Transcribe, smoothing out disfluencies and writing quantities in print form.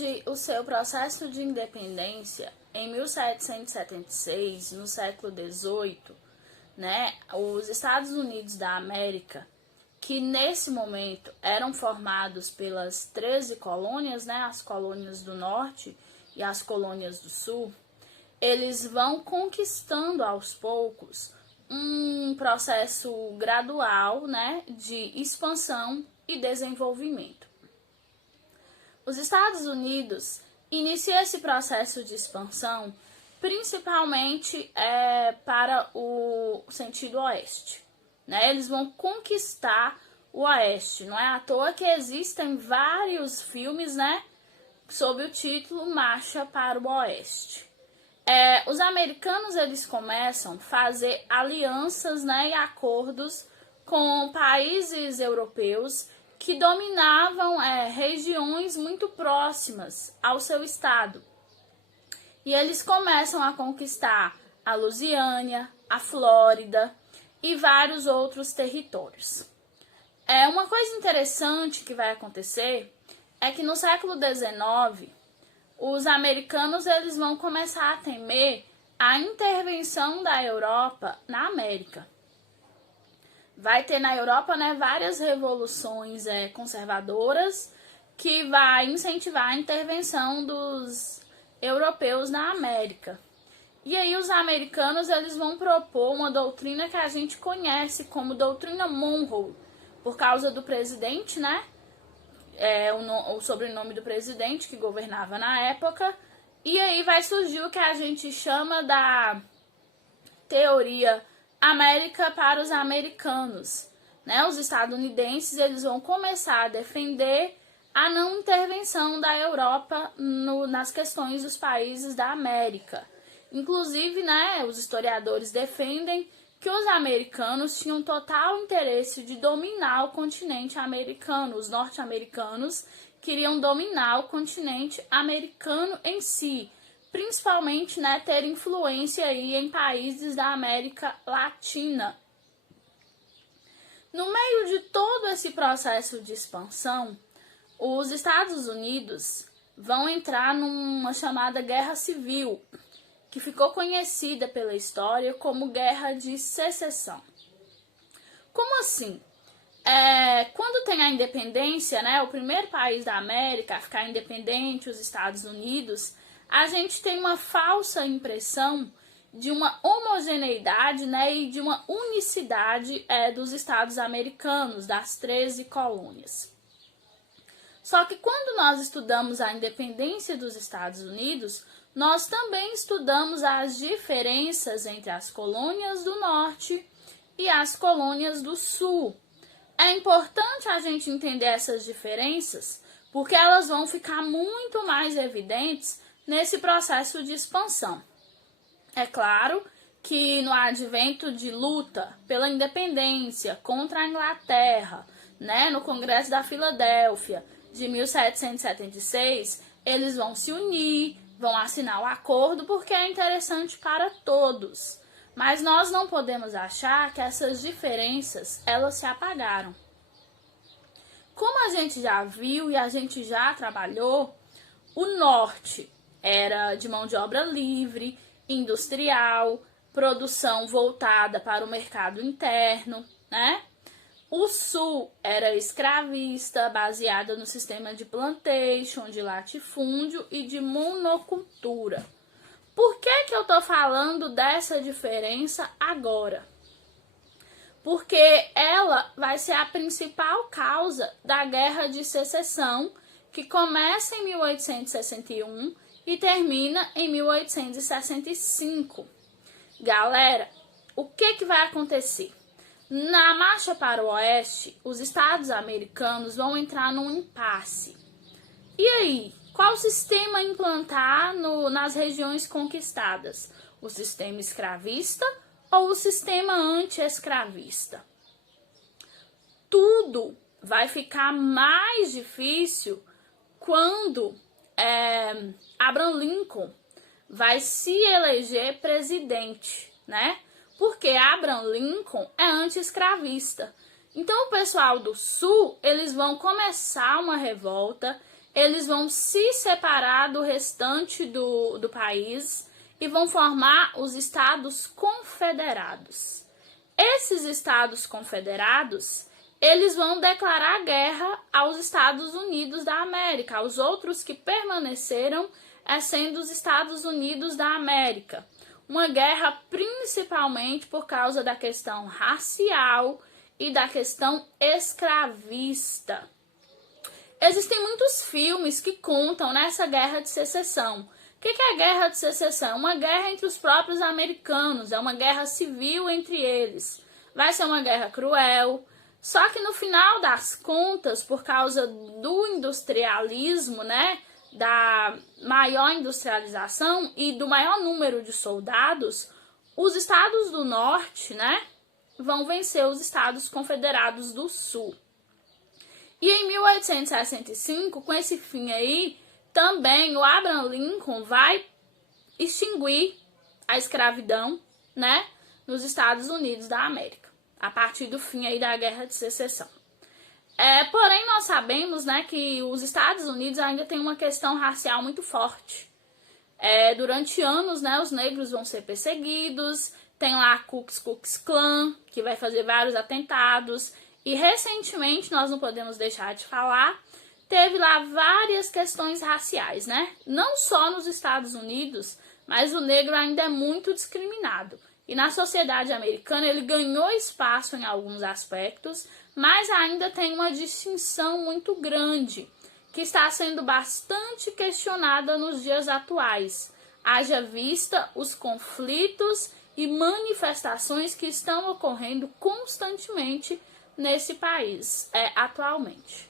Desde o seu processo de independência, em 1776, no século XVIII, né, os Estados Unidos da América, que nesse momento eram formados pelas 13 colônias, né, as colônias do norte e as colônias do sul, eles vão conquistando aos poucos um processo gradual, né, de expansão e desenvolvimento. Os Estados Unidos iniciam esse processo de expansão principalmente para o sentido oeste, né? Eles vão conquistar o oeste. Não é à toa que existem vários filmes, né, sob o título Marcha para o Oeste. Os americanos eles começam a fazer alianças, né, e acordos com países europeus que dominavam regiões muito próximas ao seu estado. E eles começam a conquistar a Louisiana, a Flórida e vários outros territórios. Uma coisa interessante que vai acontecer é que no século XIX, os americanos eles vão começar a temer a intervenção da Europa na América. Vai ter na Europa, né, várias revoluções conservadoras que vai incentivar a intervenção dos europeus na América. E aí os americanos eles vão propor uma doutrina que a gente conhece como doutrina Monroe, por causa do presidente, né? O sobrenome do presidente que governava na época. E aí vai surgir o que a gente chama da teoria América para os americanos, né? Os estadunidenses eles vão começar a defender a não intervenção da Europa nas questões dos países da América. Inclusive, né, os historiadores defendem que os americanos tinham total interesse de dominar o continente americano. Os norte-americanos queriam dominar o continente americano em si, principalmente, né, ter influência aí em países da América Latina. No meio de todo esse processo de expansão, os Estados Unidos vão entrar numa chamada Guerra Civil, que ficou conhecida pela história como Guerra de Secessão. Como assim? Quando tem a independência, né, o primeiro país da América a ficar independente, os Estados Unidos, a gente tem uma falsa impressão de uma homogeneidade, né, e de uma unicidade dos estados americanos, das 13 colônias. Só que quando nós estudamos a independência dos Estados Unidos, nós também estudamos as diferenças entre as colônias do norte e as colônias do sul. É importante a gente entender essas diferenças, porque elas vão ficar muito mais evidentes nesse processo de expansão. É claro que no advento de luta pela independência contra a Inglaterra, né, no Congresso da Filadélfia de 1776, eles vão se unir, vão assinar o acordo porque é interessante para todos. Mas nós não podemos achar que essas diferenças elas se apagaram. Como a gente já viu e a gente já trabalhou, o norte era de mão de obra livre, industrial, produção voltada para o mercado interno, né? O sul era escravista, baseada no sistema de plantation, de latifúndio e de monocultura. Por que eu tô falando dessa diferença agora? Porque ela vai ser a principal causa da Guerra de Secessão, que começa em 1861 e termina em 1865. Galera, o que vai acontecer? Na marcha para o oeste, os estados americanos vão entrar num impasse. E aí, qual sistema implantar nas regiões conquistadas? O sistema escravista ou o sistema anti-escravista? Tudo vai ficar mais difícil quando Abraham Lincoln vai se eleger presidente, né? Porque Abraham Lincoln é anti-escravista. Então, o pessoal do Sul, eles vão começar uma revolta, eles vão se separar do restante do país e vão formar os Estados Confederados. Esses Estados Confederados, eles vão declarar guerra aos Estados Unidos da América, aos outros que permaneceram sendo os Estados Unidos da América. Uma guerra principalmente por causa da questão racial e da questão escravista. Existem muitos filmes que contam nessa guerra de secessão. O que é a guerra de secessão? Uma guerra entre os próprios americanos, é uma guerra civil entre eles. Vai ser uma guerra cruel, só que no final das contas, por causa do industrialismo, né, da maior industrialização e do maior número de soldados, os estados do norte, né, vão vencer os Estados Confederados do Sul. E em 1865, com esse fim aí, também o Abraham Lincoln vai extinguir a escravidão, né, nos Estados Unidos da América, a partir do fim aí da Guerra de Secessão. Porém, nós sabemos, né, que os Estados Unidos ainda tem uma questão racial muito forte. Durante anos, né, os negros vão ser perseguidos, tem lá a Ku Klux Klan, que vai fazer vários atentados, e recentemente, nós não podemos deixar de falar, teve lá várias questões raciais, né? Não só nos Estados Unidos, mas o negro ainda é muito discriminado. E na sociedade americana ele ganhou espaço em alguns aspectos, mas ainda tem uma distinção muito grande, que está sendo bastante questionada nos dias atuais. Haja vista os conflitos e manifestações que estão ocorrendo constantemente nesse país atualmente.